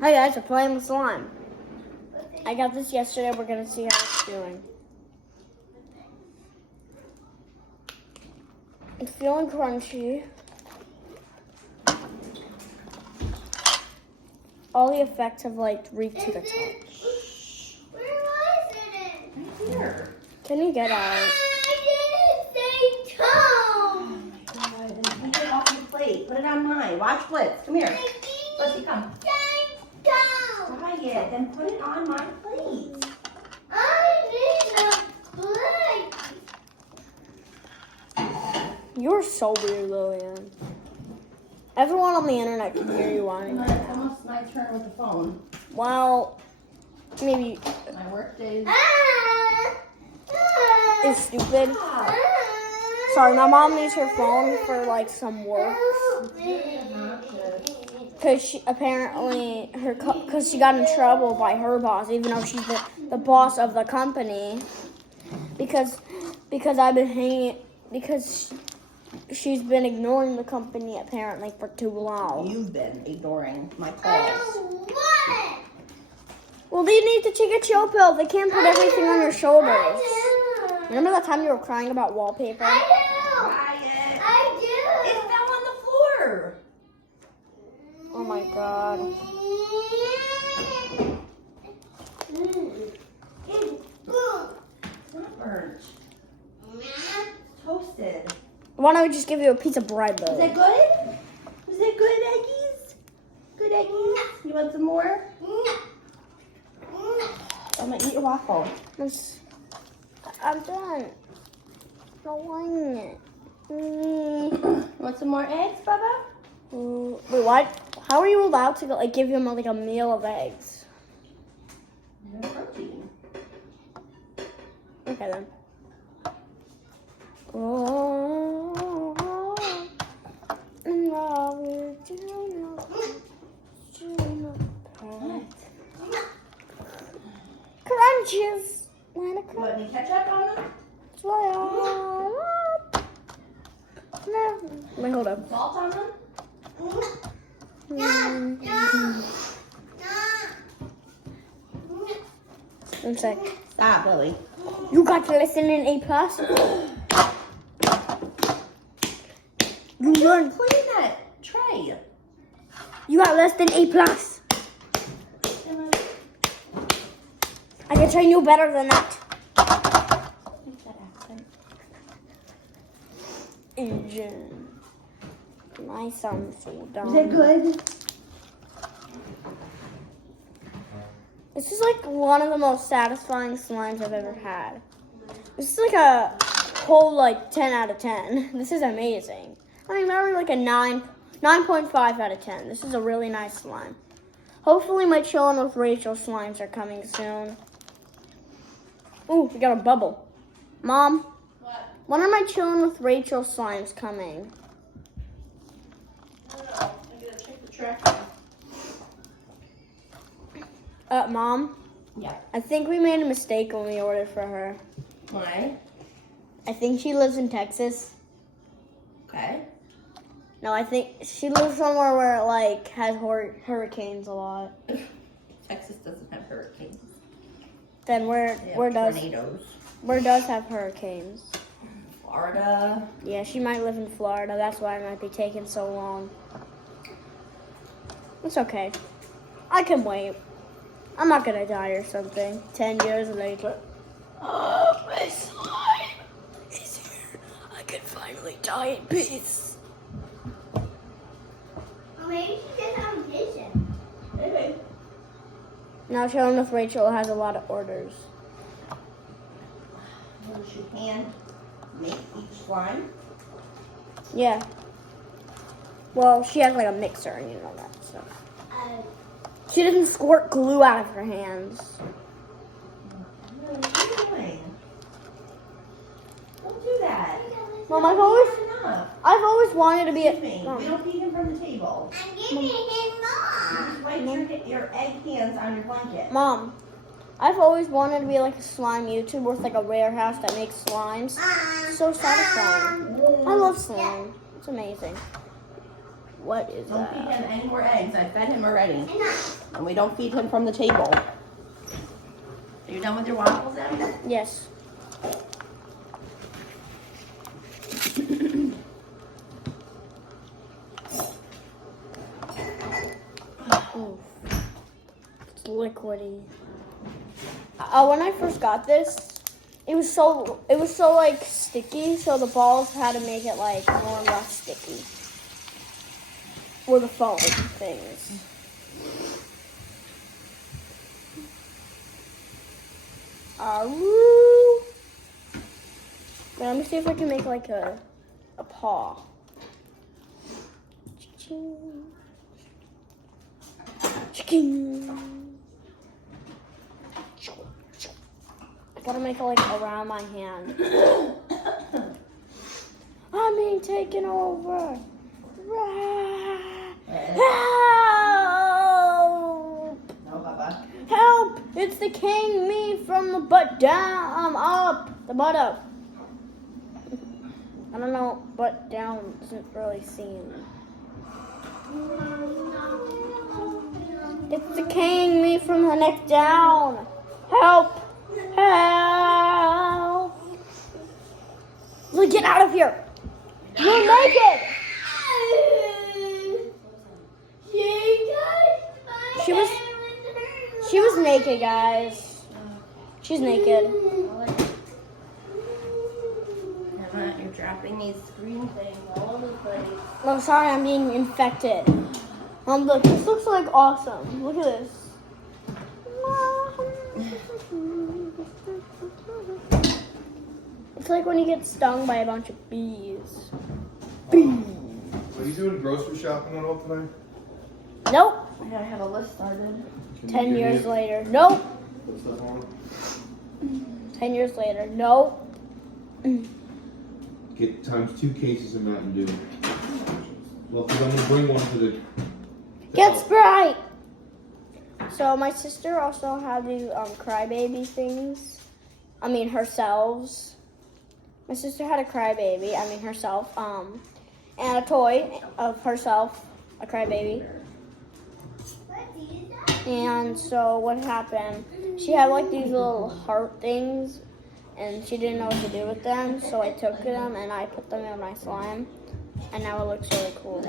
Hey guys, we're playing with slime. I got this yesterday. We're gonna see how it's doing. It's feeling crunchy. All the effects have like reached to the top. Where was it? Right here. Can you get out? I didn't say toe. Oh my God. Then take it off your plate. Put it on mine. Watch Blitz. Come here. Blitzy, come. Try it. Then put it on my plate. I need a plate. You're so weird, Lillian. Everyone on the internet can hear you whining. It's almost my turn with the phone. Well, maybe My work days. it's stupid. Sorry, my mom needs her phone for like some work. Because she apparently, because she got in trouble by her boss, even though she's the boss of the company. Because I've been hanging, because she's been ignoring the company apparently for too long. You've been ignoring my calls. What? Well, they need to take a chill pill. They can't put everything on your shoulders. Remember that time you were crying about wallpaper? I Quiet. do. It fell on the floor. Oh my God. It's not burnt. It's toasted. Why don't we just give you a piece of bread, though? Is that good? Is that good, Eggies? Good Eggies? You want some more? I'm gonna eat your waffle. I'm done. Don't want it. Want some more eggs, Bubba? Wait, what? How are you allowed to like give him like a meal of eggs? No protein. Okay then. Oh, crunches. Wanna You want any ketchup on them? No. Wait, hold up. Salt on them? One sec. Stop, Lily. You got less than an A+. You learned. Clean that tray. You got less than A+. I can train you better than that. What's that accent? Asian. My son's so dumb. Is it good? This is like one of the most satisfying slimes I've ever had. This is like a whole like 10 out of 10. This is amazing. I mean, maybe like a 9.5 out of 10. This is a really nice slime. Hopefully my Chillin' with Rachel slimes are coming soon. Ooh, we got a bubble. Mom, What? when are my Chillin' with Rachel slimes coming? I don't know. I gotta check the tracking. Mom, Yeah. I think we made a mistake when we ordered for her. Why? I think she lives in Texas. Okay. No, I think she lives somewhere where it like has hurricanes a lot. Texas doesn't have hurricanes. Then They have tornadoes. where does have hurricanes? Florida. Yeah, she might live in Florida. That's why it might be taking so long. It's okay. I can wait. I'm not gonna die or something. 10 years later. Oh, my slime is here. I can finally die in peace. Or maybe she doesn't have vision. Maybe. Now Chillin' with Rachel has a lot of orders. Does she hand make each slime? Yeah. Well, she has like a mixer and you know that, so. She doesn't squirt glue out of her hands. What are you doing? Don't do that. Mom, Not enough. I've always wanted to be Excuse me. Mom. We don't feed him from the table. I'm giving him more. Just wipe your egg hands on your blanket. Mom, I've always wanted to be like a slime YouTuber with like a warehouse that makes slimes. So satisfying. I love slime. It's amazing. What is Don't feed that? him any more eggs. I fed him already. Enough. And we don't feed him from the table. Are you done with your waffles, Abby? Yes. Ooh. It's liquidy. When I first got this, it was so like sticky, so the balls had to make it like more and less sticky. Or the foam things. Woo. Let me see if I can make like a paw. Chicken. I gotta make it like around my hand. I'm being taken over. Help! No, Papa. Help! It's the king me from the butt down. Up. The butt up. I don't know, butt down isn't really seen. It's the king me from the neck down. Help! Help! Look, get out of here! You're naked! She was naked, guys. She's naked. Emma, you're dropping these green things all over the place. Oh, sorry, I'm being infected. Look, this looks like awesome. Look at this. It's like when you get stung by a bunch of bees. Bees. Are you doing grocery shopping at all today? Nope. I gotta have a list started. 10 years later. Nope. Put stuff on? 10 years later. Nope. Get times 2 cases of Mountain Dew. Well, because I'm gonna bring one to the. Get Sprite. So my sister also had these crybaby things. I mean herself. My sister had a crybaby. I mean herself. And a toy of herself, a crybaby. And so what happened? She had like these little heart things, and she didn't know what to do with them. So I took them and I put them in my slime, and now it looks really cool.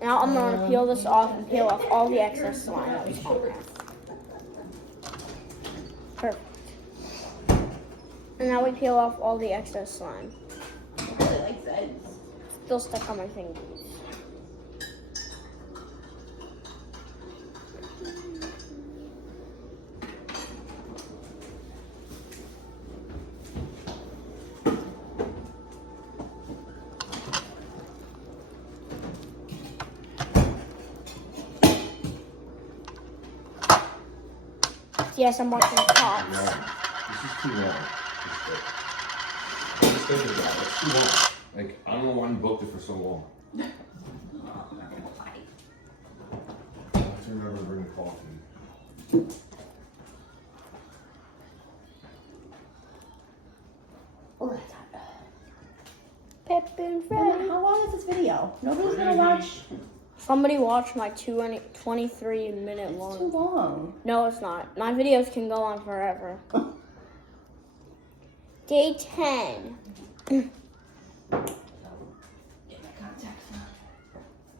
Now I'm gonna peel this off and peel off all the excess slime that was on there. Perfect. And now we peel off all the excess slime. I really like that. Still stuck on my fingers. Yes, I'm watching the pops. No, this is too long. I'm just thinking about it. It's too long. Like, I don't know why you booked it for so long. I have to remember to bring the coffee. Oh, that's hot. Pep and Emma, Freddy. how long is this video? Nobody's gonna watch. Somebody watched my 23-minute It's too long. long. No, it's not. My videos can go on forever. Day 10. Get my contacts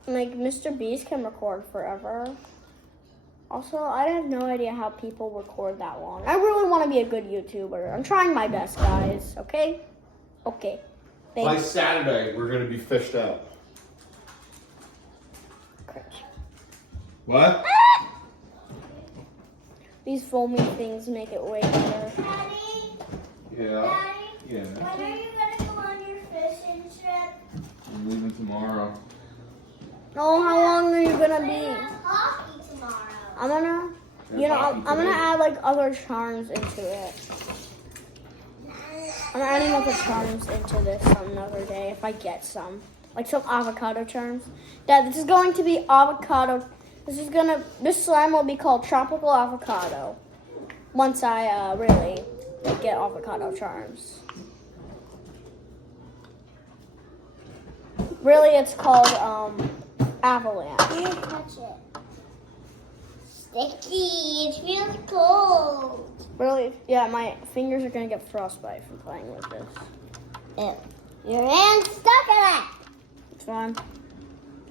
on. Like, Mr. Beast can record forever. Also, I have no idea how people record that long. I really want to be a good YouTuber. I'm trying my best, guys. Okay? Okay. By Thanks. Saturday, we're gonna be fished out. What? These foamy things make it way better. Daddy, Yeah. Daddy, Yeah. when are you gonna go on your fishing trip? I'm leaving tomorrow. Oh, how long are you gonna We be? have hockey tomorrow. I'm gonna, you know, I'm gonna add like other charms into it. I'm adding other charms into this another day if I get some. Like some avocado charms. Dad, this is going to be avocado. This slime will be called Tropical Avocado. Once I really get avocado charms. Really, it's called avalanche. Can't touch it. Sticky. It feels cold. Really, yeah, my fingers are gonna get frostbite from playing with this. Ew. Your hand's stuck in it. It's fine.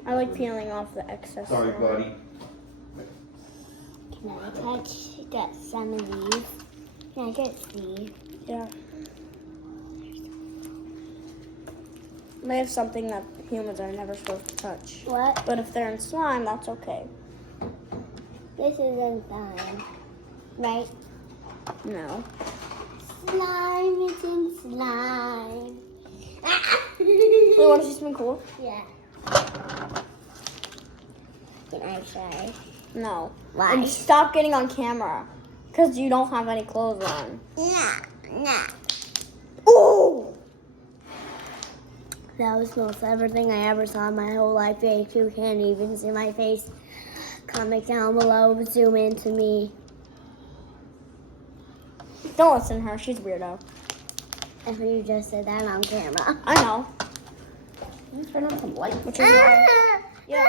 I like peeling off the excess. Sorry, oil. buddy. Can I get some of these? Can I get these? Yeah. They have something that humans are never supposed to touch. What? But if they're in slime, that's okay. This isn't slime. Right? No. Slime is in slime. You want to see something cool? Yeah. Can I try? No. Why? And stop getting on camera. Because you don't have any clothes on. Nah. Ooh! That was the most clever thing I ever saw in my whole life. If you can't even see my face, comment down below, zoom into me. Don't listen to her. She's a weirdo. If you just said that on camera. I know. Let me turn on some lights. Which is why. Yeah.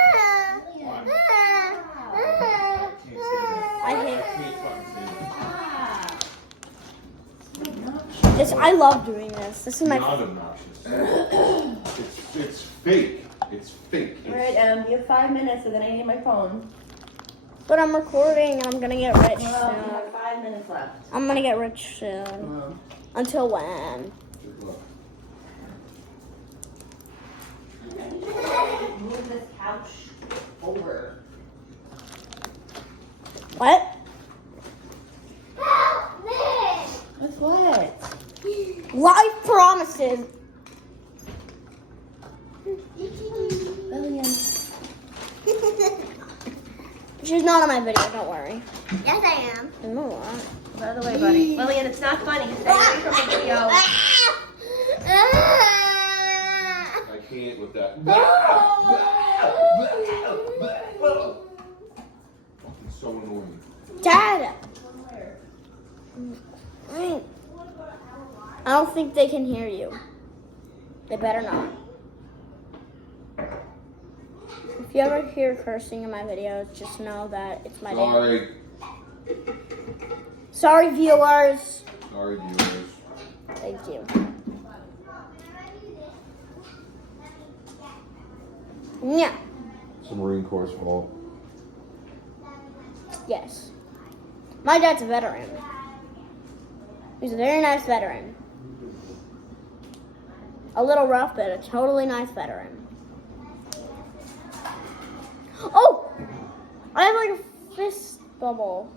I hate this. I love doing this. This is my. Not obnoxious. It's fake. It's fake. All right, you have 5 minutes, and then I need my phone. But I'm recording and I'm gonna get rich Well, you soon. have 5 minutes left. I'm gonna get rich soon. Well, Until when? Good luck. move this couch over. What? Help me! What's what? Life promises. Lillian. She's not on my video. Don't worry. Yes, I am. No, what? By the way, buddy. Lillian, it's not funny. Stay away from the video. I can't with that. It's so annoying. Dad. I don't think they can hear you. They better not. If you ever hear cursing in my videos, just know that it's my dad. Sorry. Sorry, viewers. Sorry, viewers. Thank you. Yeah. It's the Marine Corps' fault. Yes. My dad's a veteran. He's a very nice veteran. A little rough, but a totally nice veteran. Oh! I have like a fist bubble.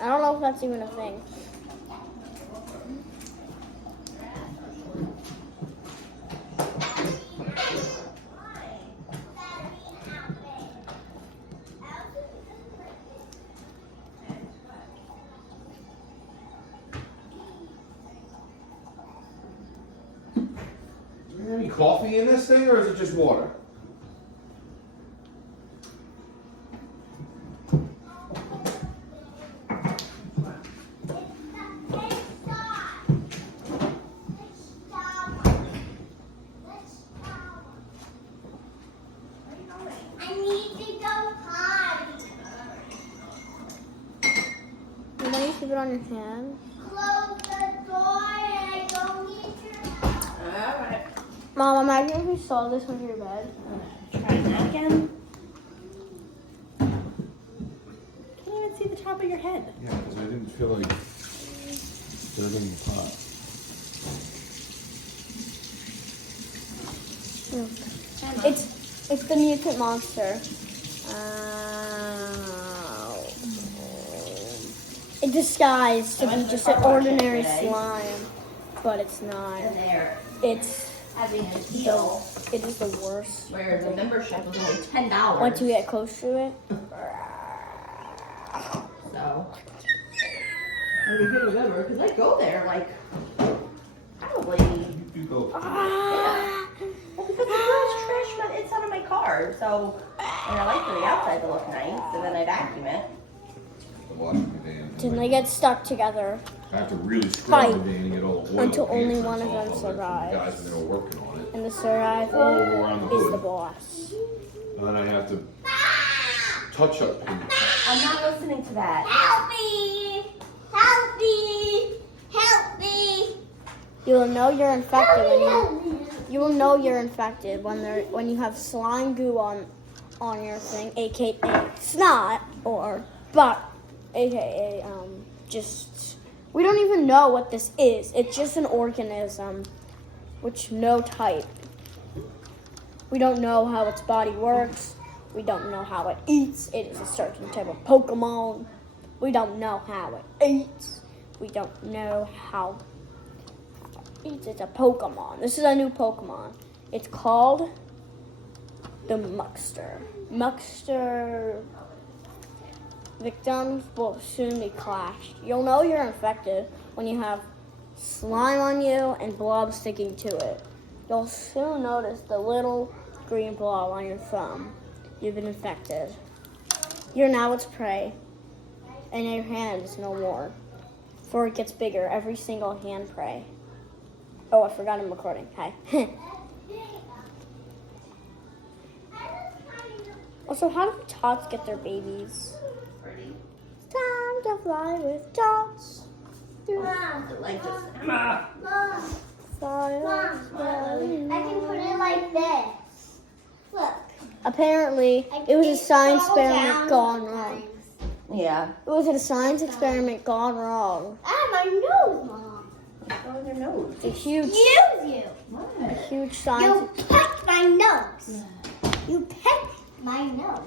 I don't know if that's even a thing. Is there any coffee in this thing, or is it just water? I need to go potty. And then you keep it on your hand. Close the door and I don't need your Alright. Mom, imagine if you saw this under your bed. Try that again. Can't even see the top of your head. Yeah, because I didn't feel like serving the pot. It's the mutant monster. It disguised to be just an ordinary slime, but it's not. And they're It's having a deal it is the worst. where the membership was only $10. Once you get close to it, So, and we can remember, because I go there like, probably, You go. well, because the girls trash my inside of my car, so, and I like for the outside to look nice, and then I vacuum it. the washing machine. Then they get stuck together I have to really scrub Fight the van and get all the oil until and only grease one of off them it from survives. The guys when they were working on it. and the All survivor around the is hood. the boss. And then I have to touch up people. I'm not listening to that. Help me! Help me! Help me! You will know you're infected you will know you're infected when you have slime goo on your thing, aka snot, or aka just we don't even know what this is. It's just an organism with no type. We don't know how its body works. We don't know how it eats. It is a certain type of Pokemon. We don't know how it eats. We don't know how it eats. It's a Pokemon. This is a new Pokemon. It's called the Muckster. Muckster victims will soon be clashed. You'll know you're infected when you have slime on you and blob sticking to it. You'll soon notice the little green blob on your thumb. You've been infected. You're now its prey, and your hand is no more. Before it gets bigger, every single hand prey. Oh, I forgot I'm recording. Hi. Also, how do tots get their babies? It's time to fly with tots. Like this. Mom, Fly Mom, I can put it like this. Look. Apparently, it was a science experiment gone wrong. Yeah. It was a science experiment gone wrong. Ah, my nose, Mom. Go in your nose. It's a huge, Excuse you. a huge You science pecked my nose. You pecked my nose.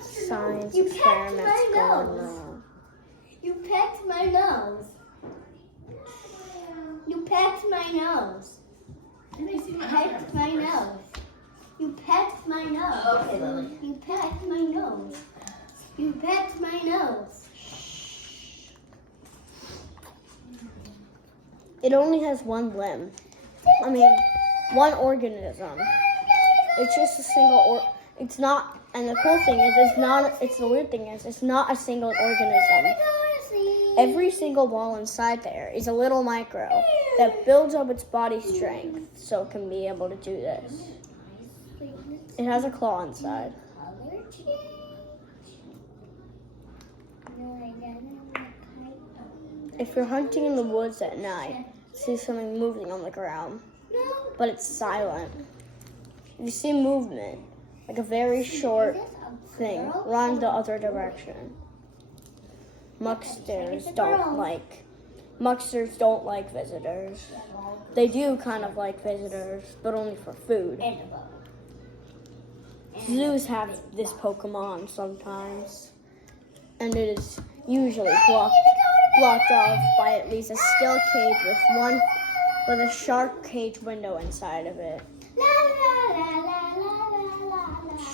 science You pecked experiment my gone nose. wrong. You pecked my nose. You pecked my nose. You pecked my nose. You pecked my nose. Okay, Lily. You pecked my nose. You pecked my nose. It only has one limb. I mean, one organism. It's just a single it's not, and the cool thing is the weird thing is it's not a single organism. Every single ball inside there is a little micro that builds up its body strength so it can be able to do this. It has a claw inside. If you're hunting in the woods at night, see something moving on the ground, but it's silent. If you see movement, like a very short thing, run the other direction. Mucksters don't like visitors. They do kind of like visitors, but only for food. Zoos have this Pokemon sometimes, and it is usually blocked off by at least a steel cage with a sharp cage window inside of it.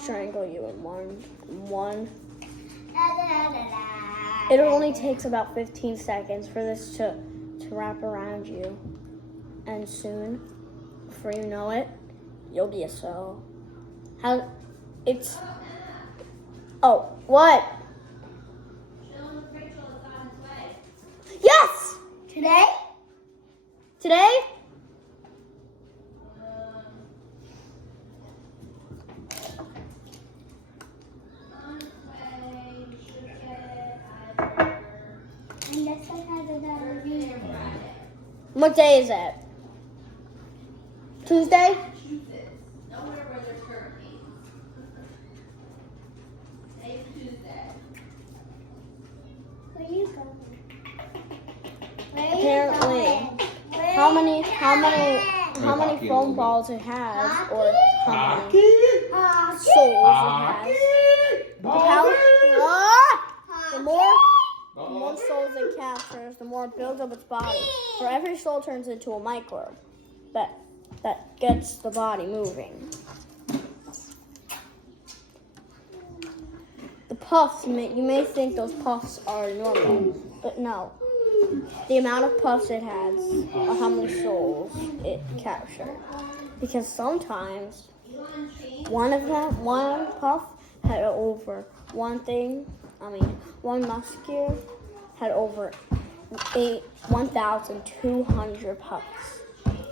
Strangle you in one. It only takes about 15 seconds for this to wrap around you, and soon, before you know it, you'll be a cell. Oh, what? Yes! Today? Today? What day is it? Tuesday? Apparently, how many foam balls it has, or how many souls it has. The more souls it captures, the more it builds up its body. For every soul turns into a microbe that gets the body moving. The puffs, you may think those puffs are normal, but no. The amount of puffs it has, or how many souls it captured. Because sometimes one puff had over one musk here had over 1,200 pups,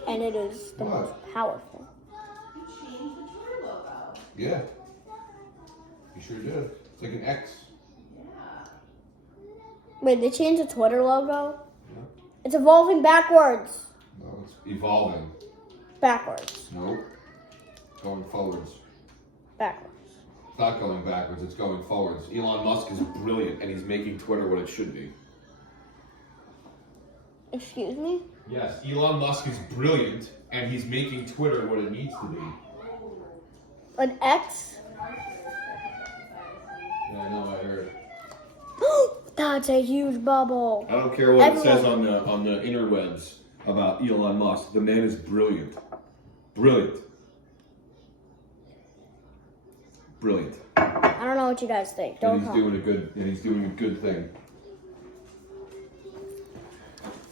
and it is the most powerful. You changed the Twitter logo. Yeah. You sure did. It's like an X. Yeah. Wait, they changed the Twitter logo? Yeah. It's evolving backwards. No, it's evolving. Backwards. Nope. Going forwards. Backwards. It's not going backwards, it's going forwards. Elon Musk is brilliant and he's making Twitter what it should be. Excuse me? Yes, Elon Musk is brilliant and he's making Twitter what it needs to be. An X? Yeah, I know, I heard. That's a huge bubble. I don't care what Everyone- it says on the interwebs about Elon Musk. The man is brilliant. Brilliant. Brilliant. I don't know what you guys think. Don't And he's comment. doing a good thing.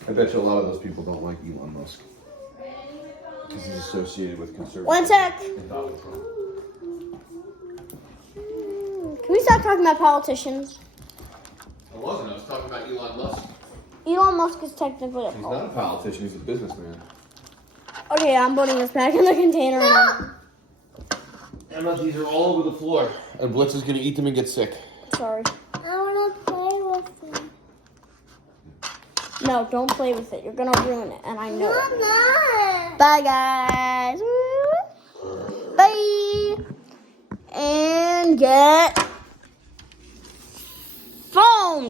I bet you a lot of those people don't like Elon Musk. Because he's associated with conservatives. 1 sec. And Donald Trump. Can we stop talking about politicians? I wasn't. I was talking about Elon Musk. Elon Musk is technically a He's politician. not a politician. He's a businessman. Okay, I'm putting this back in the container. Emma, these are all over the floor. And Blitz is going to eat them and get sick. Sorry. I want to play with them. No, don't play with it. You're gonna ruin it, and I know it. I'm not. Bye, guys. Bye. And get phone.